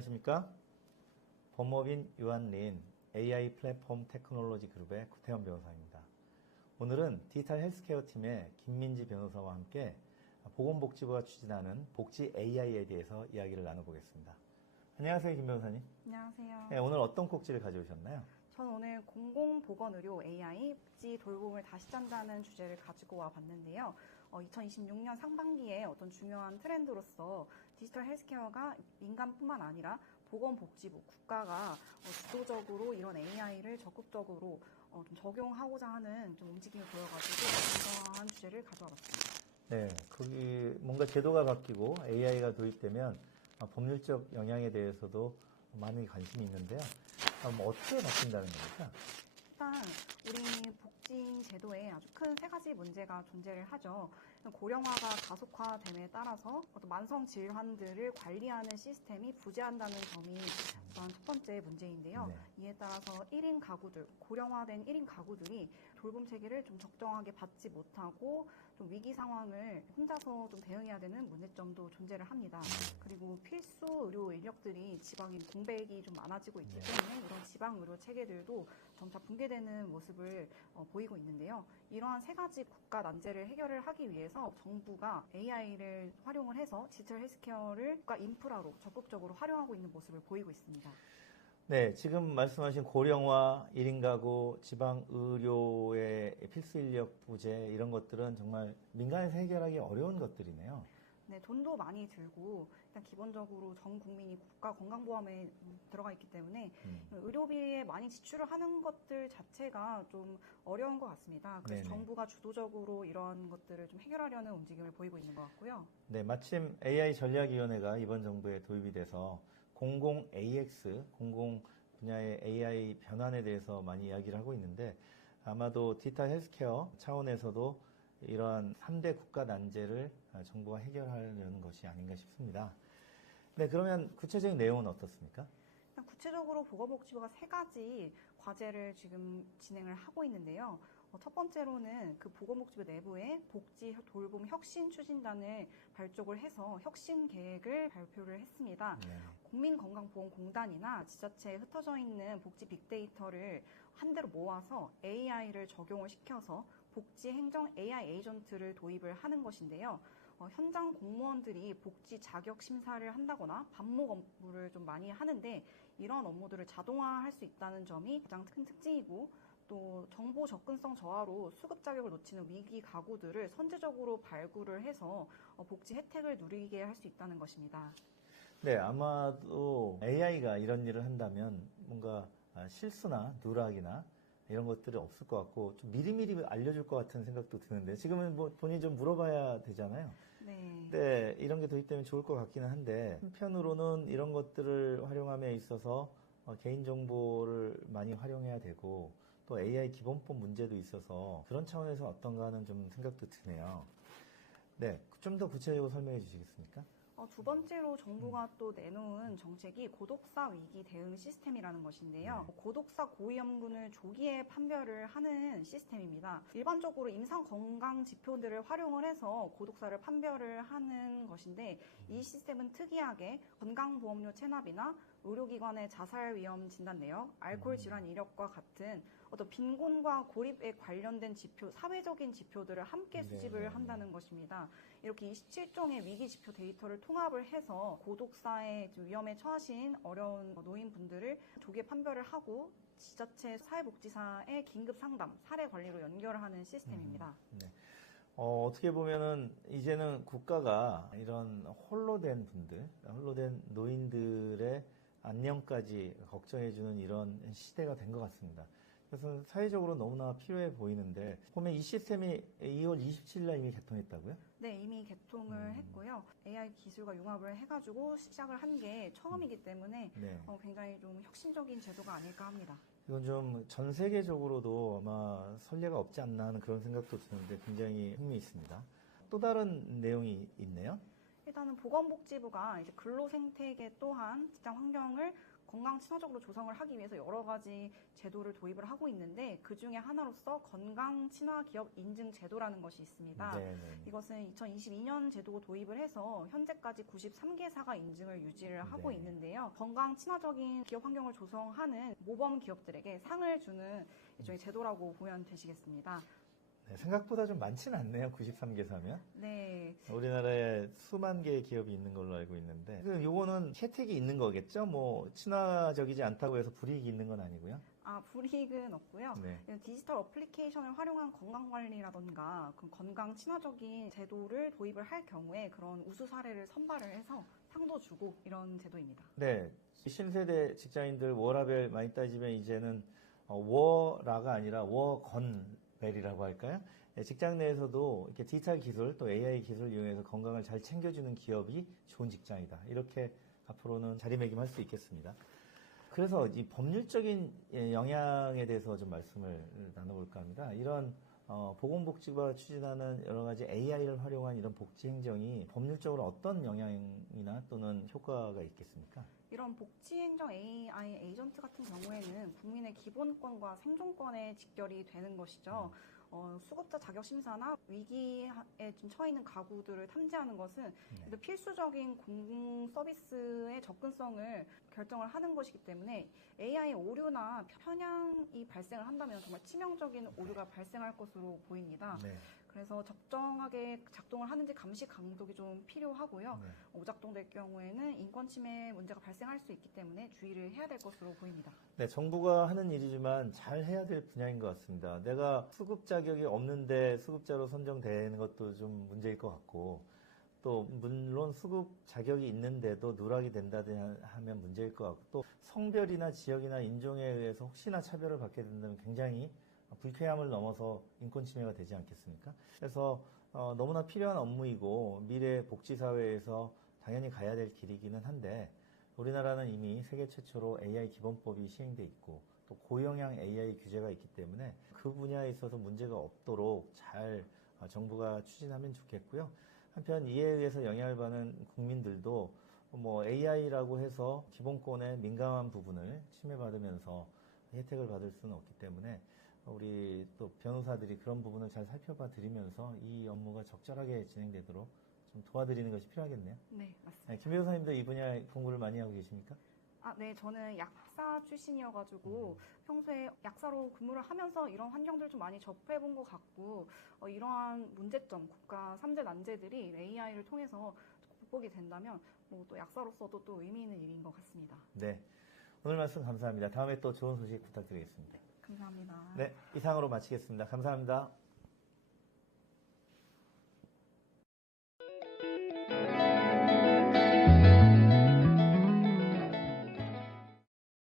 안녕하십니까? 법무법인 유한린 AI 플랫폼 테크놀로지 그룹의 구태현 변호사입니다. 오늘은 디지털 헬스케어 팀의 김민지 변호사와 함께 보건복지부가 추진하는 복지 AI에 대해서 이야기를 나눠보겠습니다. 안녕하세요, 김 변호사님. 안녕하세요. 네, 오늘 어떤 꼭지를 가져오셨나요? 저는 오늘 공공보건의료 AI 복지 돌봄을 다시 짠다는 주제를 가지고 와봤는데요. 2026년 상반기에 어떤 중요한 트렌드로서 디지털 헬스케어가 민간뿐만 아니라 보건복지부, 국가가 주도적으로 이런 AI를 적극적으로 좀 적용하고자 하는 좀 움직임이 보여가지고 이러한 주제를 가져와봤습니다. 네, 거기 뭔가 제도가 바뀌고 AI가 도입되면 법률적 영향에 대해서도 많은 관심이 있는데요. 어떻게 바뀐다는 겁니까? 일단 우리 복지 제도에 아주 큰 세 가지 문제가 존재를 하죠. 고령화가 가속화됨에 따라서 어떤 만성 질환들을 관리하는 시스템이 부재한다는 점이 일단 첫 번째 문제인데요. 네. 이에 따라서 1인 가구들, 고령화된 1인 가구들이 돌봄 체계를 좀 적정하게 받지 못하고 좀 위기 상황을 혼자서 좀 대응해야 되는 문제점도 존재를 합니다. 그리고 필수 의료 인력들이 지방인 공백이 좀 많아지고 있기 때문에 이런 지방 의료 체계들도 점차 붕괴되는 모습을 보이고 있는데요. 이러한 세 가지 국가 난제를 해결을 하기 위해서 정부가 AI를 활용을 해서 디지털 헬스케어를 국가 인프라로 적극적으로 활용하고 있는 모습을 보이고 있습니다. 네, 지금 말씀하신 고령화, 1인 가구, 지방 의료의 필수 인력 부재 이런 것들은 정말 민간에서 해결하기 어려운 것들이네요. 네, 돈도 많이 들고 일단 기본적으로 전 국민이 국가 건강보험에 들어가 있기 때문에 의료비에 많이 지출을 하는 것들 자체가 좀 어려운 것 같습니다. 그래서 네네. 정부가 주도적으로 이런 것들을 좀 해결하려는 움직임을 보이고 있는 것 같고요. 네, 마침 AI 전략위원회가 이번 정부에 도입이 돼서 공공 AX, 공공 분야의 AI 변환에 대해서 많이 이야기를 하고 있는데 아마도 디지털 헬스케어 차원에서도 이러한 3대 국가 난제를 정부가 해결하려는 것이 아닌가 싶습니다. 네, 그러면 구체적인 내용은 어떻습니까? 일단 구체적으로 보건복지부가 세 가지 과제를 지금 진행을 하고 있는데요. 첫 번째로는 그 보건복지부 내부에 복지 돌봄 혁신 추진단을 발족을 해서 혁신 계획을 발표를 했습니다. 네. 국민건강보험공단이나 지자체에 흩어져 있는 복지 빅데이터를 한 대로 모아서 AI를 적용을 시켜서 복지 행정 AI 에이전트를 도입을 하는 것인데요. 현장 공무원들이 복지 자격 심사를 한다거나 반복 업무를 좀 많이 하는데 이런 업무들을 자동화할 수 있다는 점이 가장 큰 특징이고 또 정보 접근성 저하로 수급 자격을 놓치는 위기 가구들을 선제적으로 발굴을 해서 복지 혜택을 누리게 할 수 있다는 것입니다. 네, 아마도 AI가 이런 일을 한다면 뭔가 실수나 누락이나 이런 것들이 없을 것 같고 좀 미리미리 알려줄 것 같은 생각도 드는데 지금은 뭐 본인이 좀 물어봐야 되잖아요. 네. 네, 이런 게 도입되면 좋을 것 같기는 한데 한편으로는 이런 것들을 활용함에 있어서 개인정보를 많이 활용해야 되고 또 AI 기본법 문제도 있어서 그런 차원에서 어떤가 하는 좀 생각도 드네요. 네, 좀 더 구체적으로 설명해 주시겠습니까? 두 번째로 정부가 또 내놓은 정책이 고독사 위기 대응 시스템이라는 것인데요. 고독사 고위험군을 조기에 판별을 하는 시스템입니다. 일반적으로 임상 건강 지표들을 활용을 해서 고독사를 판별을 하는 것인데 이 시스템은 특이하게 건강보험료 체납이나 의료기관의 자살 위험 진단 내역, 알코올 질환 이력과 같은 어떤 빈곤과 고립에 관련된 지표, 사회적인 지표들을 함께 수집을 한다는 것입니다. 이렇게 27종의 위기 지표 데이터를 통합을 해서 고독사의 위험에 처하신 어려운 노인분들을 조기에 판별을 하고 지자체 사회복지사의 긴급 상담, 사례 관리로 연결하는 시스템입니다. 네. 어떻게 보면은 이제는 국가가 이런 홀로 된 분들, 홀로 된 노인들의 안녕까지 걱정해주는 이런 시대가 된 것 같습니다. 그래서 사회적으로 너무나 필요해 보이는데 보면 이 시스템이 2월 27일 날 이미 개통했다고요? 네, 이미 개통을 했고요. AI 기술과 융합을 해가지고 시작을 한 게 처음이기 때문에 네. 굉장히 좀 혁신적인 제도가 아닐까 합니다. 이건 좀 전 세계적으로도 아마 선례가 없지 않나 하는 그런 생각도 드는데 굉장히 흥미있습니다. 또 다른 내용이 있네요. 일단은 보건복지부가 이제 근로생태계 또한 직장 환경을 건강 친화적으로 조성을 하기 위해서 여러 가지 제도를 도입을 하고 있는데 그 중에 하나로서 건강 친화 기업 인증 제도라는 것이 있습니다. 네네. 이것은 2022년 제도 도입을 해서 현재까지 93개사가 인증을 유지를 하고 네. 있는데요. 건강 친화적인 기업 환경을 조성하는 모범 기업들에게 상을 주는 일종의 제도라고 보면 되시겠습니다. 네, 생각보다 좀 많지는 않네요. 93개사면. 네. 우리나라에 수만 개의 기업이 있는 걸로 알고 있는데, 요거는 혜택이 있는 거겠죠? 뭐, 친화적이지 않다고 해서 불이익이 있는 건 아니고요. 불이익은 없고요. 네. 디지털 어플리케이션을 활용한 건강관리라던가 건강 친화적인 제도를 도입을 할 경우에 그런 우수 사례를 선발을 해서 상도 주고 이런 제도입니다. 네. 신세대 직장인들 워라밸 많이 따지면 이제는 워라가 아니라 워건벨이라고 할까요? 네, 직장 내에서도 이렇게 디지털 기술 또 AI 기술을 이용해서 건강을 잘 챙겨주는 기업이 좋은 직장이다. 이렇게 앞으로는 자리매김할 수 있겠습니다. 그래서 이 법률적인 영향에 대해서 좀 말씀을 나눠볼까 합니다. 이런 보건복지부가 추진하는 여러 가지 AI를 활용한 이런 복지 행정이 법률적으로 어떤 영향이나 또는 효과가 있겠습니까? 이런 복지행정 AI 에이전트 같은 경우에는 국민의 기본권과 생존권에 직결이 되는 것이죠. 수급자 자격 심사나 위기에 좀 처해 있는 가구들을 탐지하는 것은 필수적인 공공 서비스의 접근성을 결정을 하는 것이기 때문에 AI 오류나 편향이 발생을 한다면 정말 치명적인 오류가 발생할 것으로 보입니다. 네. 그래서 적정하게 작동을 하는지 감시 감독이 좀 필요하고요. 오작동될 경우에는 인권 침해 문제가 발생할 수 있기 때문에 주의를 해야 될 것으로 보입니다. 네, 정부가 하는 일이지만 잘 해야 될 분야인 것 같습니다. 내가 수급 자격이 없는데 수급자로 선정되는 것도 좀 문제일 것 같고, 또 물론 수급 자격이 있는데도 누락이 된다든지 하면 문제일 것 같고, 또 성별이나 지역이나 인종에 의해서 혹시나 차별을 받게 된다면 굉장히 불쾌함을 넘어서 인권 침해가 되지 않겠습니까? 그래서 너무나 필요한 업무이고 미래 복지사회에서 당연히 가야 될 길이기는 한데, 우리나라는 이미 세계 최초로 AI 기본법이 시행돼 있고 또 고영향 AI 규제가 있기 때문에 그 분야에 있어서 문제가 없도록 잘 정부가 추진하면 좋겠고요. 한편 이에 의해서 영향을 받는 국민들도 뭐 AI라고 해서 기본권의 민감한 부분을 침해받으면서 혜택을 받을 수는 없기 때문에 우리 또 변호사들이 그런 부분을 잘 살펴봐 드리면서 이 업무가 적절하게 진행되도록 좀 도와드리는 것이 필요하겠네요. 네, 맞습니다. 네, 김 변호사님도 이 분야 공부를 많이 하고 계십니까? 네, 저는 약사 출신이어가지고 평소에 약사로 근무를 하면서 이런 환경들 좀 많이 접해본 것 같고 이러한 문제점, 국가 3대 난제들이 AI를 통해서 극복이 된다면 뭐 또 약사로서도 또 의미 있는 일인 것 같습니다. 네, 오늘 말씀 감사합니다. 다음에 또 좋은 소식 부탁드리겠습니다. 감사합니다. 네, 이상으로 마치겠습니다. 감사합니다.